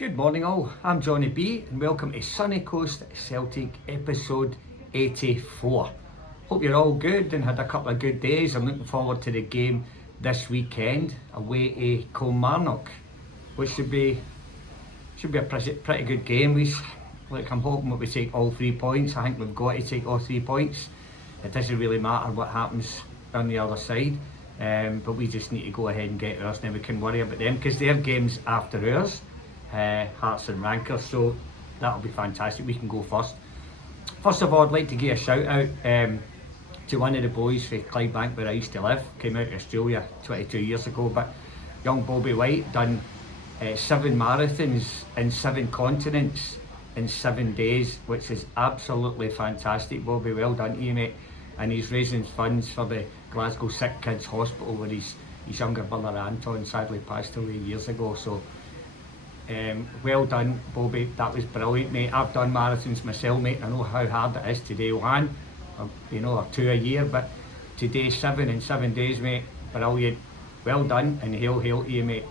Good morning all, I'm Johnny B and welcome to Sunny Coast Celtic episode 84. Hope you're all good and had a couple of good days. I'm looking forward to the game this weekend away to Kilmarnock, which should be a pretty good game. I'm hoping that we take all 3 points. I think we've got to take all 3 points. It doesn't really matter what happens on the other side, but we just need to go ahead and get ours, and then we can worry about them because their game's after ours. Hearts and Rankers, so that'll be fantastic. We can go first. First of all, I'd like to give a shout out to one of the boys for Clydebank where I used to live. Came out of Australia 22 years ago, but young Bobby White done 7 marathons in 7 continents in 7 days, which is absolutely fantastic. Bobby, well done to you, mate. And he's raising funds for the Glasgow Sick Kids Hospital where his younger brother Anton sadly passed away years ago, so well done, Bobby. That was brilliant, mate. I've done marathons myself, mate. I know how hard it is to do one, or 2 a year, but to do 7 in 7 days, mate, brilliant. Well done, and hail to you, mate.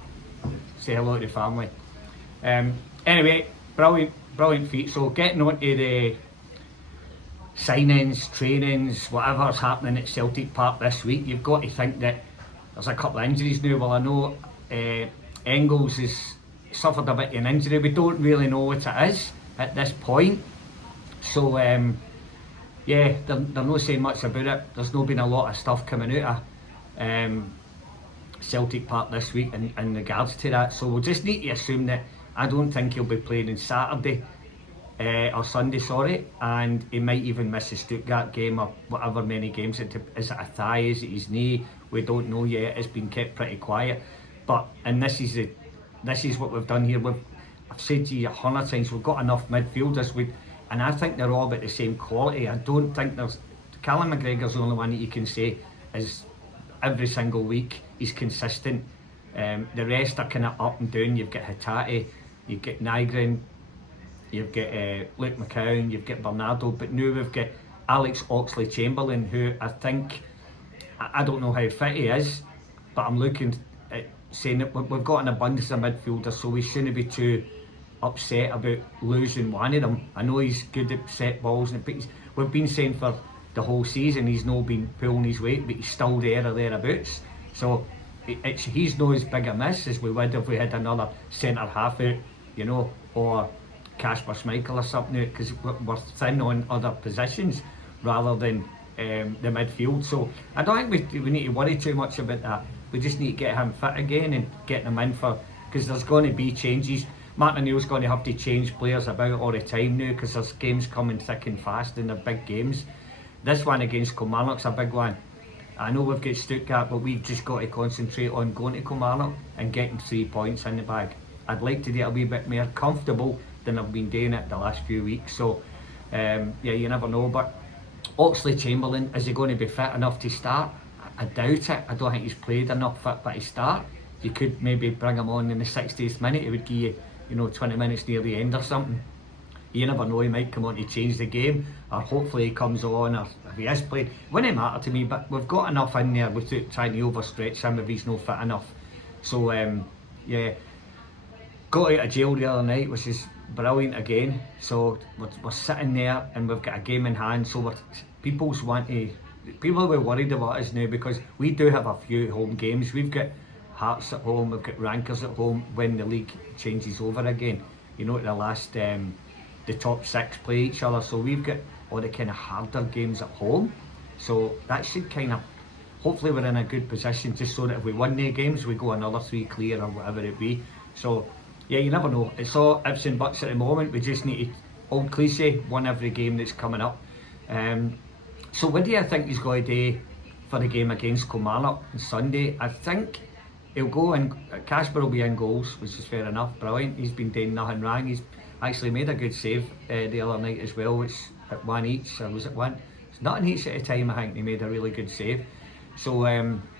Say hello to the family. Anyway, brilliant feat. So getting on to the signings, trainings, whatever's happening at Celtic Park this week, you've got to think that there's a couple of injuries now. Well, I know Engels has suffered a bit of an injury. We don't really know what it is at this point, so they're not saying much about it. There's not been a lot of stuff coming out of Celtic Park this week in regards to that, so we'll just need to assume that I don't think he'll be playing on Saturday or Sunday, and he might even miss the Stuttgart game or whatever many games. Is it a thigh, is it his knee? We don't know yet. It's been kept pretty quiet, and this is what we've done here. I've said to you 100 times, we've got enough midfielders, and I think they're all about the same quality. I don't think Callum McGregor's the only one that you can say is every single week he's consistent. The rest are kind of up and down. You've got Hatate, you've got Nygren, you've got Luke McCown, you've got Bernardo, but now we've got Alex Oxlade-Chamberlain, who I think, I don't know how fit he is, but I'm looking at saying that we've got an abundance of midfielders, so we shouldn't be too upset about losing one of them. I know he's good at set balls, but we've been saying for the whole season he's not been pulling his weight, but he's still there or thereabouts. So he's not as big a miss as we would if we had another centre half out, or Kasper Schmeichel or something, because we're thin on other positions rather than the midfield. So I don't think we need to worry too much about that. We just need to get him fit again and get him in because there's going to be changes. Martin O'Neill's going to have to change players about all the time now because there's games coming thick and fast and they're big games. This one against Kilmarnock's a big one. I know we've got Stuttgart, but we've just got to concentrate on going to Kilmarnock and getting 3 points in the bag. I'd like to do it a wee bit more comfortable than I've been doing it the last few weeks. So you never know. But Oxlade-Chamberlain, is he going to be fit enough to start? I doubt it. I don't think he's played enough fit to start. You could maybe bring him on in the 60th minute. It would give you, 20 minutes near the end or something. You never know, he might come on to change the game, or hopefully he comes on, or if he is playing. It wouldn't matter to me, but we've got enough in there without trying to overstretch him if he's not fit enough. So got out of jail the other night, which is brilliant again. So we're sitting there and we've got a game in hand, so people are worried about us now because we do have a few home games. We've got Hearts at home, we've got Rankers at home when the league changes over again. The top 6 play each other, so we've got all the kind of harder games at home. So that should hopefully we're in a good position just so that if we win the games we go another 3 clear or whatever it be. So you never know. It's all ifs and buts at the moment. We just need to, old cliche, win every game that's coming up. So what do you think he's going to do for the game against Kilmarnock on Sunday? I think he'll go and Kasper will be in goals, which is fair enough, brilliant. He's been doing nothing wrong. He's actually made a good save the other night as well, which at 1 each, or was it 1? It's nothing each at a time. I think he made a really good save. So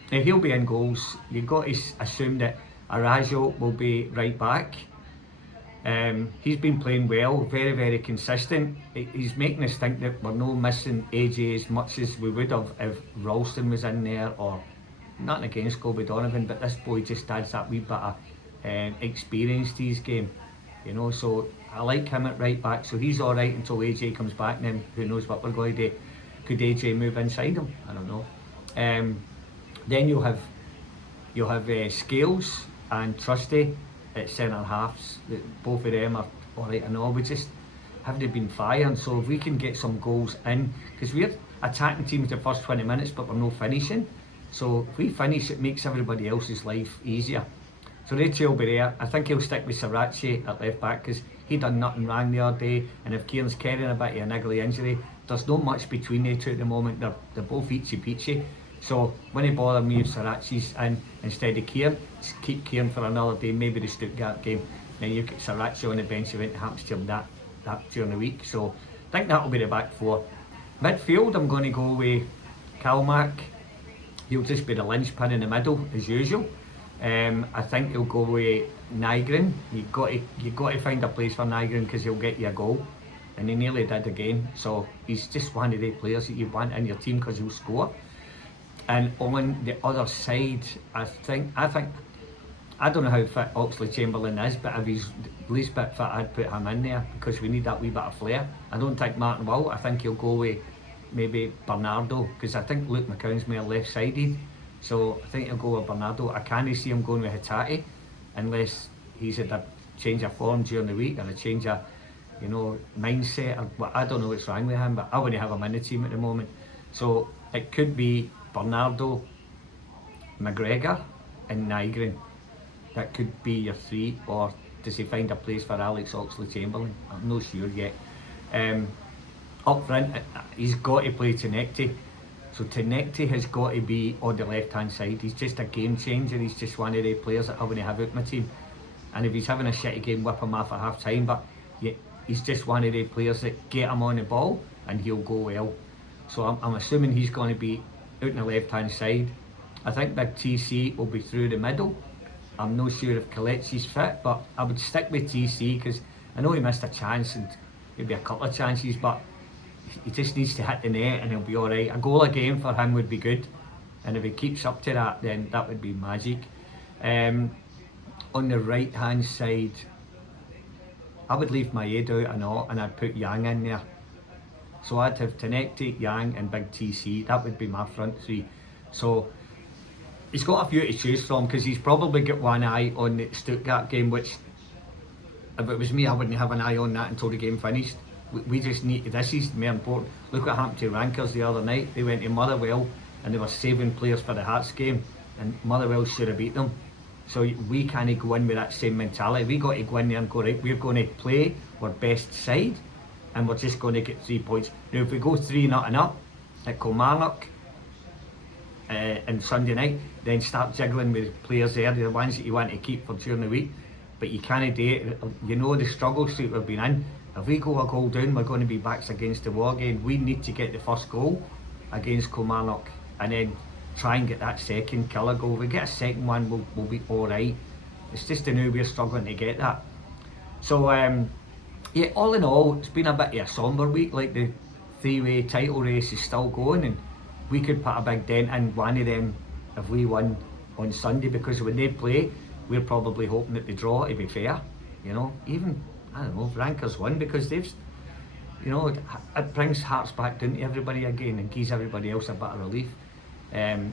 he'll be in goals. You've got to assume that Arajo will be right back. He's been playing well, very, very consistent. He's making us think that we're not missing AJ as much as we would have if Ralston was in there, or nothing against Kobe Donovan, but this boy just adds that wee bit of experience to his game. you know. So I like him at right back, so he's all right until AJ comes back, and then who knows what we're going to do. Could AJ move inside him? I don't know. Then you'll have Scales and Trusty at centre halves. Both of them are all right and all. We just haven't been firing. So if we can get some goals in, because we're attacking teams the first 20 minutes, but we're not finishing. So if we finish, it makes everybody else's life easier. So Rachel will be there. I think he'll stick with Sriracha at left back because he done nothing wrong the other day. And if Kieran's carrying a bit of a niggly injury, there's not much between the two at the moment. They're both eachy peachy. So when he bother me if Sriracha's in instead of Kieran, just keep Kieran for another day, maybe the Stuttgart game. Then you get Sriracha on the bench if it happens to him that during the week. So I think that'll be the back four. Midfield, I'm going to go with Kilmarnock. He'll just be the linchpin in the middle as usual. I think he'll go with Nygren. You've got to find a place for Nygren because he'll get you a goal, and he nearly did again. So he's just one of the players that you want in your team because he'll score. And on the other side, I don't know how fit Oxlade-Chamberlain is, but if he's least bit fit, I'd put him in there because we need that wee bit of flair. I don't think Martin will. I think he'll go with maybe Bernardo because I think Luke McCown's more left-sided. So I think he'll go with Bernardo. I can't see him going with Hatate unless he's had a change of form during the week or a change of, mindset. Or, I don't know what's wrong with him, but I wouldn't have him in the team at the moment. So it could be Bernardo, McGregor and Nygren. That could be your three, or does he find a place for Alex Oxlade-Chamberlain? I'm not sure yet. Up front, he's got to play Tenecti. So Tenecti has got to be on the left hand side. He's just a game changer. He's just one of the players that I want to have out my team. And if he's having a shitty game, whip him off at half time. But yeah, he's just one of the players that get him on the ball and he'll go well. So I'm assuming he's going to be out on the left hand side. I think Big TC will be through the middle. I'm not sure if Kelechi's fit, but I would stick with TC because I know he missed a chance and maybe a couple of chances, but he just needs to hit the net and he'll be alright. A goal a game for him would be good, and if he keeps up to that, then that would be magic. On the right hand side, I would leave Maeda out and I'd put Yang in there. So I'd have Tenecti, Yang and Big TC. That would be my front three. So he's got a few to choose from because he's probably got one eye on the Stuttgart game, which if it was me I wouldn't have an eye on that until the game finished. We just need, this is more important. Look what happened to Rankers the other night. They went to Motherwell and they were saving players for the Hearts game, and Motherwell should have beat them. So we can't go in with that same mentality. We got to go in there and go, right, we're going to play our best side and we're just going to get 3 points. Now if we go 3-0 up at Kilmarnock on Sunday night, then start jiggling with players there, the ones that you want to keep for during the week. But you can't do it. You know the struggles that we've been in. If we go a goal down, we're going to be backs against the wall again. We need to get the first goal against Kilmarnock and then try and get that second killer goal. If we get a second one, we'll be alright. It's just the new we're struggling to get that. So yeah, all in all, it's been a bit of a sombre week. Like the three-way title race is still going, and we could put a big dent in one of them if we won on Sunday, because when they play, we're probably hoping that they draw, to be fair. Even, I don't know, if Rankers won, because they've, it brings Hearts back down to everybody again and gives everybody else a bit of relief. I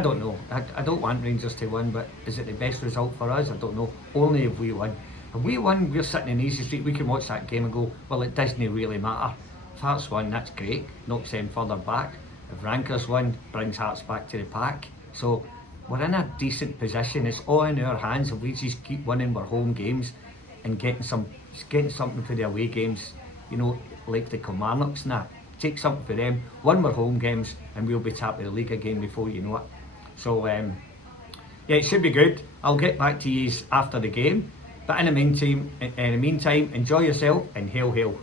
don't know. I don't want Rangers to win, but is it the best result for us? I don't know. Only if we win. If we win, we're sitting in easy street. We can watch that game and go, well, it doesn't really matter. If Hearts win, that's great. Knocks them further back. If Rankers win, brings Hearts back to the pack. So we're in a decent position. It's all in our hands if we just keep winning our home games and getting something for the away games. Like the Kilmarnocks and that. Take something for them, win our home games, and we'll be top of the league again before you know it. So yeah, it should be good. I'll get back to you after the game. But in the meantime, enjoy yourself and hail, hail.